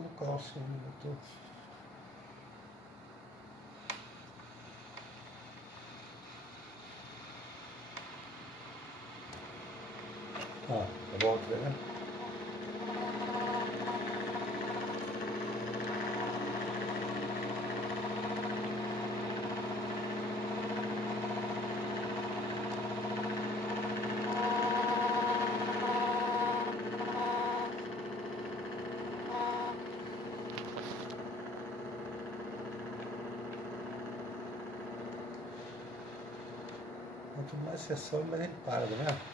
no cálcio ainda, tô. Ó, tá bom, tá vendo? Quanto mais você sobe, mais ele para, tá vendo?